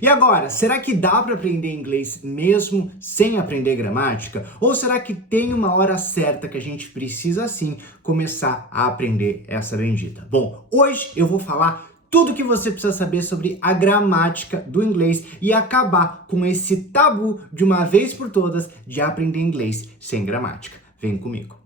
E agora, será que dá para aprender inglês mesmo sem aprender gramática? Ou será que tem uma hora certa que a gente precisa sim começar a aprender essa bendita? Bom, hoje eu vou falar tudo que você precisa saber sobre a gramática do inglês e acabar com esse tabu de uma vez por todas de aprender inglês sem gramática. Vem comigo.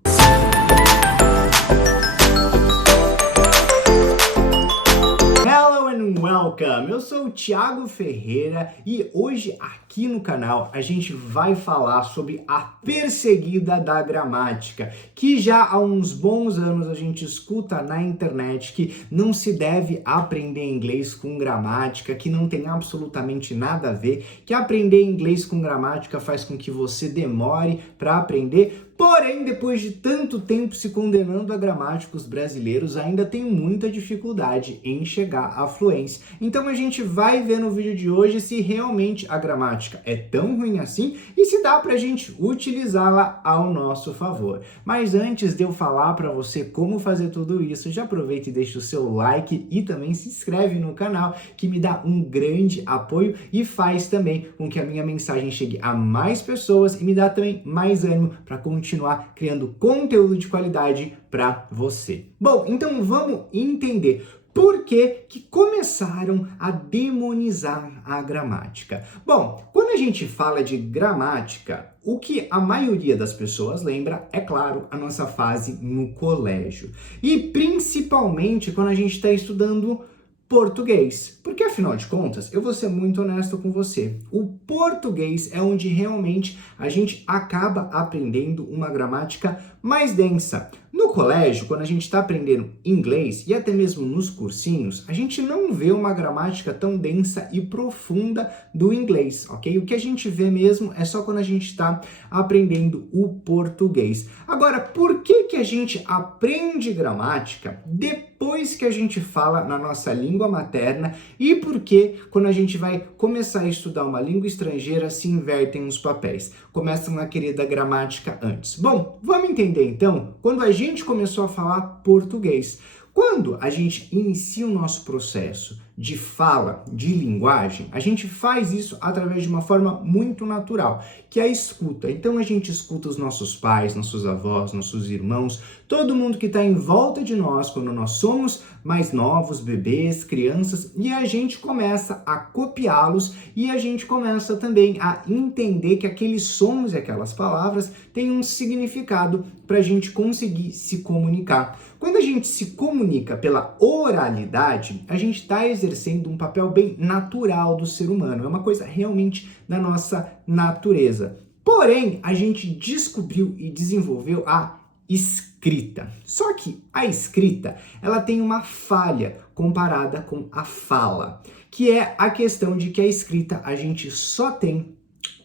Hello and welcome! Eu sou o Thiago Ferreira e hoje aqui no canal a gente vai falar sobre a perseguida da gramática, que já há uns bons anos a gente escuta na internet que não se deve aprender inglês com gramática, que não tem absolutamente nada a ver, que aprender inglês com gramática faz com que você demore para aprender. Porém, depois de tanto tempo se condenando a gramáticos brasileiros, ainda tem muita dificuldade em chegar à fluência. Então a gente vai ver no vídeo de hoje se realmente a gramática é tão ruim assim e se dá pra gente utilizá-la ao nosso favor. Mas antes de eu falar pra você como fazer tudo isso, já aproveita e deixa o seu like e também se inscreve no canal, que me dá um grande apoio e faz também com que a minha mensagem chegue a mais pessoas e me dá também mais ânimo para continuar criando conteúdo de qualidade para você. Bom, então vamos entender por que começaram a demonizar a gramática. Bom, quando a gente fala de gramática, o que a maioria das pessoas lembra, é claro, a nossa fase no colégio. E principalmente quando a gente está estudando português. Porque, afinal de contas, eu vou ser muito honesto com você. O português é onde realmente a gente acaba aprendendo uma gramática mais densa. No colégio, quando a gente está aprendendo inglês e até mesmo nos cursinhos, a gente não vê uma gramática tão densa e profunda do inglês, ok? O que a gente vê mesmo é só quando a gente está aprendendo o português. Agora, por que a gente aprende gramática depois que a gente fala na nossa língua materna e por que quando a gente vai começar a estudar uma língua estrangeira se invertem os papéis? Começam a querer da gramática antes. Bom, vamos entender então quando a gente começou a falar português. Quando a gente inicia o nosso processo de fala, de linguagem, a gente faz isso através de uma forma muito natural, que é a escuta. Então a gente escuta os nossos pais, nossos avós, nossos irmãos, todo mundo que está em volta de nós quando nós somos mais novos, bebês, crianças, e a gente começa a copiá-los e a gente começa também a entender que aqueles sons e aquelas palavras têm um significado para a gente conseguir se comunicar. Quando a gente se comunica pela oralidade, a gente está exercendo um papel bem natural do ser humano. É uma coisa realmente da nossa natureza. Porém, a gente descobriu e desenvolveu a escrita. Só que a escrita, ela tem uma falha comparada com a fala, que é a questão de que a escrita a gente só tem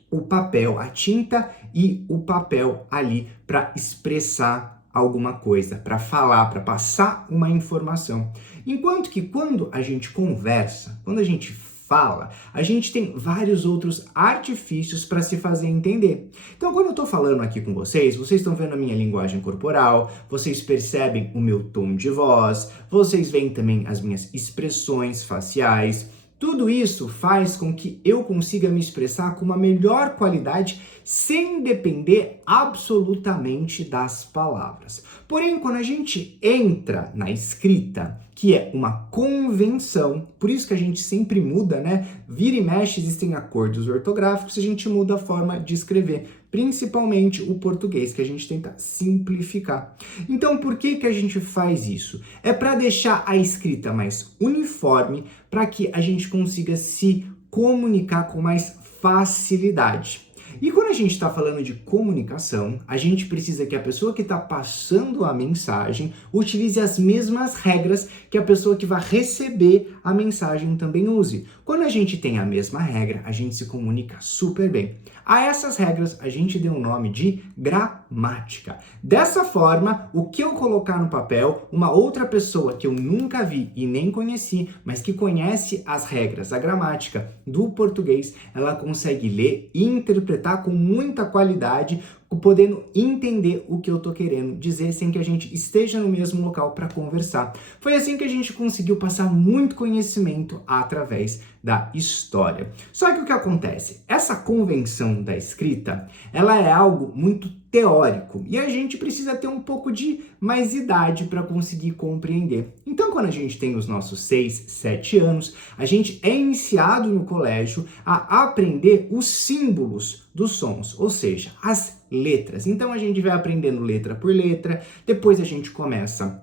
o papel, a tinta e o papel ali para expressar alguma coisa, para falar, para passar uma informação. Enquanto que quando a gente conversa, quando a gente fala, a gente tem vários outros artifícios para se fazer entender. Então, quando eu estou falando aqui com vocês estão vendo a minha linguagem corporal, vocês percebem o meu tom de voz, vocês veem também as minhas expressões faciais. Tudo isso faz com que eu consiga me expressar com uma melhor qualidade sem depender absolutamente das palavras. Porém, quando a gente entra na escrita, que é uma convenção, por isso que a gente sempre muda, né? Vira e mexe, existem acordos ortográficos, a gente muda a forma de escrever, principalmente o português, que a gente tenta simplificar. Então, por que a gente faz isso? É para deixar a escrita mais uniforme, para que a gente consiga se comunicar com mais facilidade. E quando a gente está falando de comunicação, a gente precisa que a pessoa que está passando a mensagem utilize as mesmas regras que a pessoa que vai receber a mensagem também use. Quando a gente tem a mesma regra, a gente se comunica super bem. A essas regras, a gente deu o nome de gramática. gramática. Dessa forma, o que eu colocar no papel, uma outra pessoa que eu nunca vi e nem conheci, mas que conhece as regras, a gramática do português, ela consegue ler e interpretar com muita qualidade, podendo entender o que eu tô querendo dizer sem que a gente esteja no mesmo local para conversar. Foi assim que a gente conseguiu passar muito conhecimento através da história. Só que o que acontece? Essa convenção da escrita, ela é algo muito teórico e a gente precisa ter um pouco de mais idade para conseguir compreender. Então, quando a gente tem os nossos 6, 7 anos, a gente é iniciado no colégio a aprender os símbolos dos sons, ou seja, as letras. Então, a gente vai aprendendo letra por letra, depois a gente começa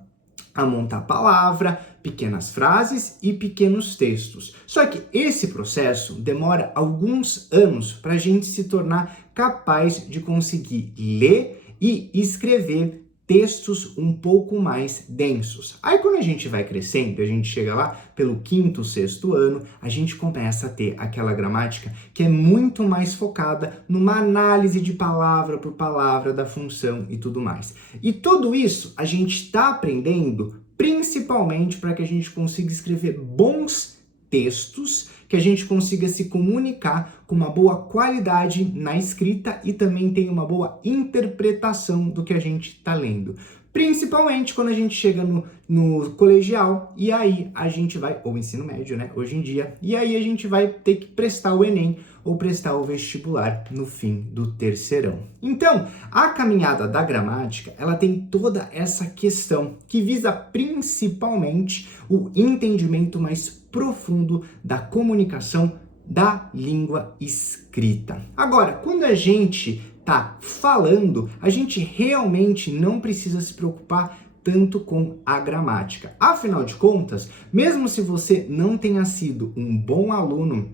a montar palavra, pequenas frases e pequenos textos. Só que esse processo demora alguns anos para a gente se tornar capaz de conseguir ler e escrever textos um pouco mais densos. Aí quando a gente vai crescendo, a gente chega lá pelo 5º, 6º ano, a gente começa a ter aquela gramática que é muito mais focada numa análise de palavra por palavra da função e tudo mais. E tudo isso a gente está aprendendo principalmente para que a gente consiga escrever bons textos, que a gente consiga se comunicar com uma boa qualidade na escrita e também tenha uma boa interpretação do que a gente está lendo. Principalmente quando a gente chega no colegial e aí a gente vai, ou ensino médio, né, hoje em dia, e aí a gente vai ter que prestar o Enem ou prestar o vestibular no fim do terceirão. Então, a caminhada da gramática, ela tem toda essa questão que visa principalmente o entendimento mais profundo da comunicação da língua escrita. Agora, quando a gente tá falando, a gente realmente não precisa se preocupar tanto com a gramática. Afinal de contas, mesmo se você não tenha sido um bom aluno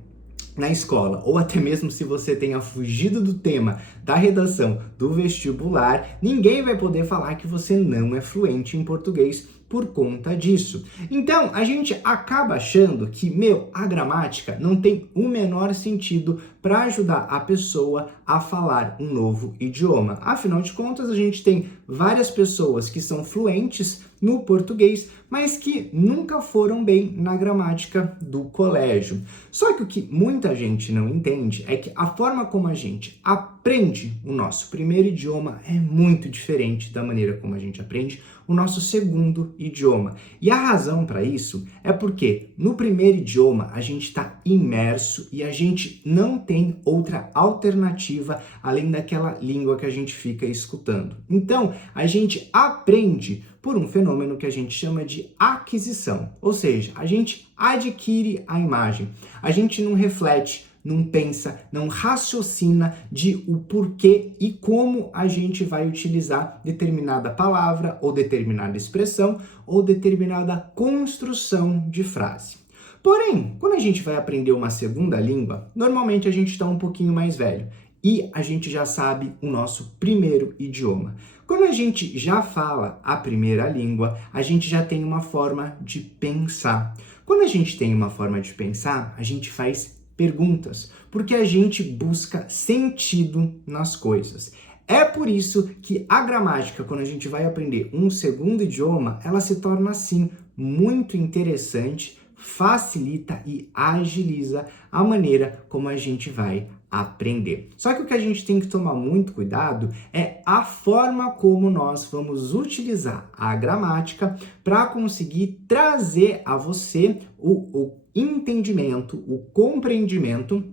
na escola, ou até mesmo se você tenha fugido do tema da redação do vestibular, ninguém vai poder falar que você não é fluente em português por conta disso. Então, a gente acaba achando que, a gramática não tem o menor sentido para ajudar a pessoa a falar um novo idioma. Afinal de contas, a gente tem várias pessoas que são fluentes no português, mas que nunca foram bem na gramática do colégio. Só que o que muita gente não entende é que a forma como a gente aprende o nosso primeiro idioma é muito diferente da maneira como a gente aprende o nosso segundo idioma. E a razão para isso é porque no primeiro idioma a gente está imerso e a gente não tem outra alternativa além daquela língua que a gente fica escutando. Então, a gente aprende por um fenômeno que a gente chama de aquisição, ou seja, a gente adquire a imagem, a gente não reflete, não pensa, não raciocina de o porquê e como a gente vai utilizar determinada palavra ou determinada expressão ou determinada construção de frase. Porém, quando a gente vai aprender uma segunda língua, normalmente a gente está um pouquinho mais velho e a gente já sabe o nosso primeiro idioma. Quando a gente já fala a primeira língua, a gente já tem uma forma de pensar. Quando a gente tem uma forma de pensar, a gente faz perguntas, porque a gente busca sentido nas coisas. É por isso que a gramática, quando a gente vai aprender um segundo idioma, ela se torna, assim, muito interessante, facilita e agiliza a maneira como a gente vai aprender. Só que o que a gente tem que tomar muito cuidado é a forma como nós vamos utilizar a gramática para conseguir trazer a você o entendimento, o compreendimento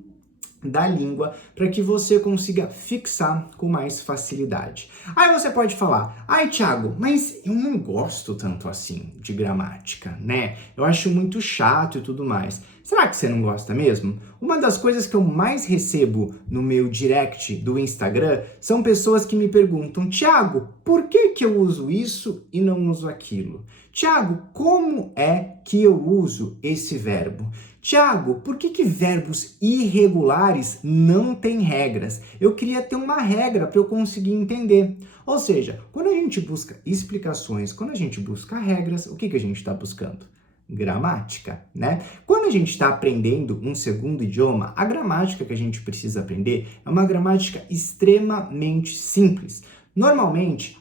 da língua para que você consiga fixar com mais facilidade. Aí você pode falar, ai Thiago, mas eu não gosto tanto assim de gramática, né? Eu acho muito chato e tudo mais. Será que você não gosta mesmo? Uma das coisas que eu mais recebo no meu direct do Instagram são pessoas que me perguntam, Thiago, por que eu uso isso e não uso aquilo? Thiago, como é que eu uso esse verbo? Thiago, por que verbos irregulares não têm regras? Eu queria ter uma regra para eu conseguir entender. Ou seja, quando a gente busca explicações, quando a gente busca regras, o que a gente está buscando? Gramática, né? Quando a gente está aprendendo um segundo idioma, a gramática que a gente precisa aprender é uma gramática extremamente simples. Normalmente,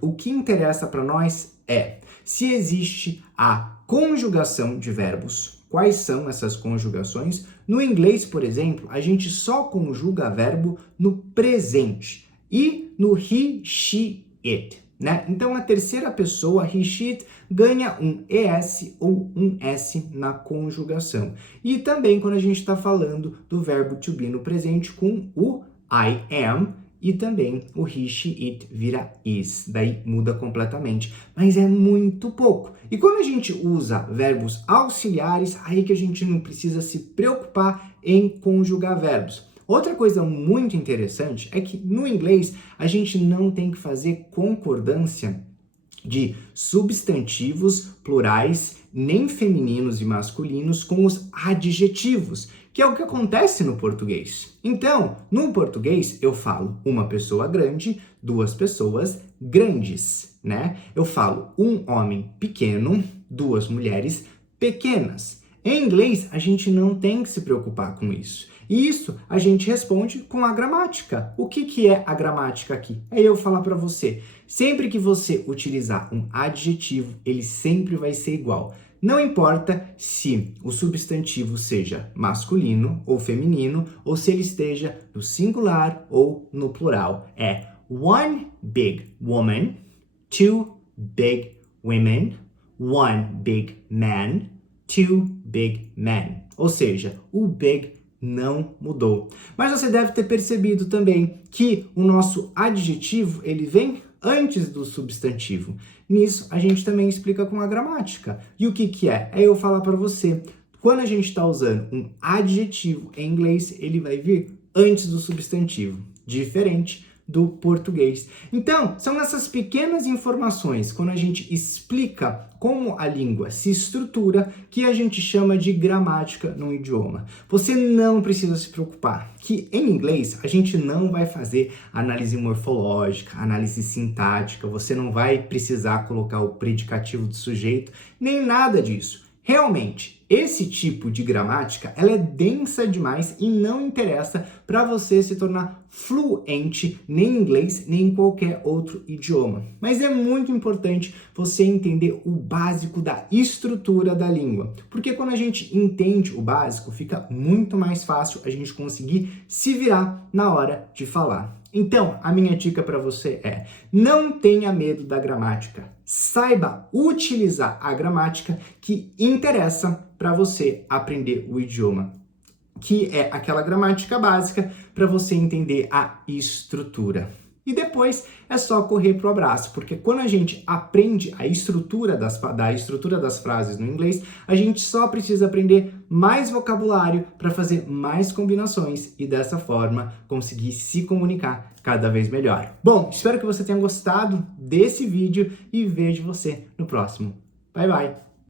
o que interessa para nós é se existe a conjugação de verbos. Quais são essas conjugações? No inglês, por exemplo, a gente só conjuga verbo no presente e no he, she, it, né? Então, a terceira pessoa, he, she, it, ganha um ES ou um S na conjugação. E também quando a gente está falando do verbo to be no presente com o I am, e também o he, she, it vira is, daí muda completamente, mas é muito pouco. E quando a gente usa verbos auxiliares, aí que a gente não precisa se preocupar em conjugar verbos. Outra coisa muito interessante é que no inglês a gente não tem que fazer concordância de substantivos plurais, nem femininos e masculinos, com os adjetivos, que é o que acontece no português. Então, no português, eu falo uma pessoa grande, duas pessoas grandes, né? Eu falo um homem pequeno, duas mulheres pequenas. Em inglês, a gente não tem que se preocupar com isso. E isso a gente responde com a gramática. O que é a gramática aqui? É eu falar para você. Sempre que você utilizar um adjetivo, ele sempre vai ser igual. Não importa se o substantivo seja masculino ou feminino, ou se ele esteja no singular ou no plural. É one big woman, two big women, one big man, two big men. Ou seja, o big não mudou. Mas você deve ter percebido também que o nosso adjetivo, ele vem antes do substantivo. Nisso, a gente também explica com a gramática. E o que é? É eu falar para você, quando a gente está usando um adjetivo em inglês, ele vai vir antes do substantivo, diferente do português. Então, são essas pequenas informações, quando a gente explica como a língua se estrutura, que a gente chama de gramática no idioma. Você não precisa se preocupar que em inglês a gente não vai fazer análise morfológica, análise sintática, você não vai precisar colocar o predicativo do sujeito, nem nada disso. Realmente, esse tipo de gramática, ela é densa demais e não interessa para você se tornar fluente nem em inglês, nem em qualquer outro idioma. Mas é muito importante você entender o básico da estrutura da língua, porque quando a gente entende o básico, fica muito mais fácil a gente conseguir se virar na hora de falar. Então, a minha dica para você é: não tenha medo da gramática. Saiba utilizar a gramática que interessa para você aprender o idioma, que é aquela gramática básica para você entender a estrutura. E depois é só correr pro abraço, porque quando a gente aprende a estrutura das frases no inglês, a gente só precisa aprender mais vocabulário para fazer mais combinações e dessa forma conseguir se comunicar cada vez melhor. Bom, espero que você tenha gostado desse vídeo e vejo você no próximo. Bye, bye!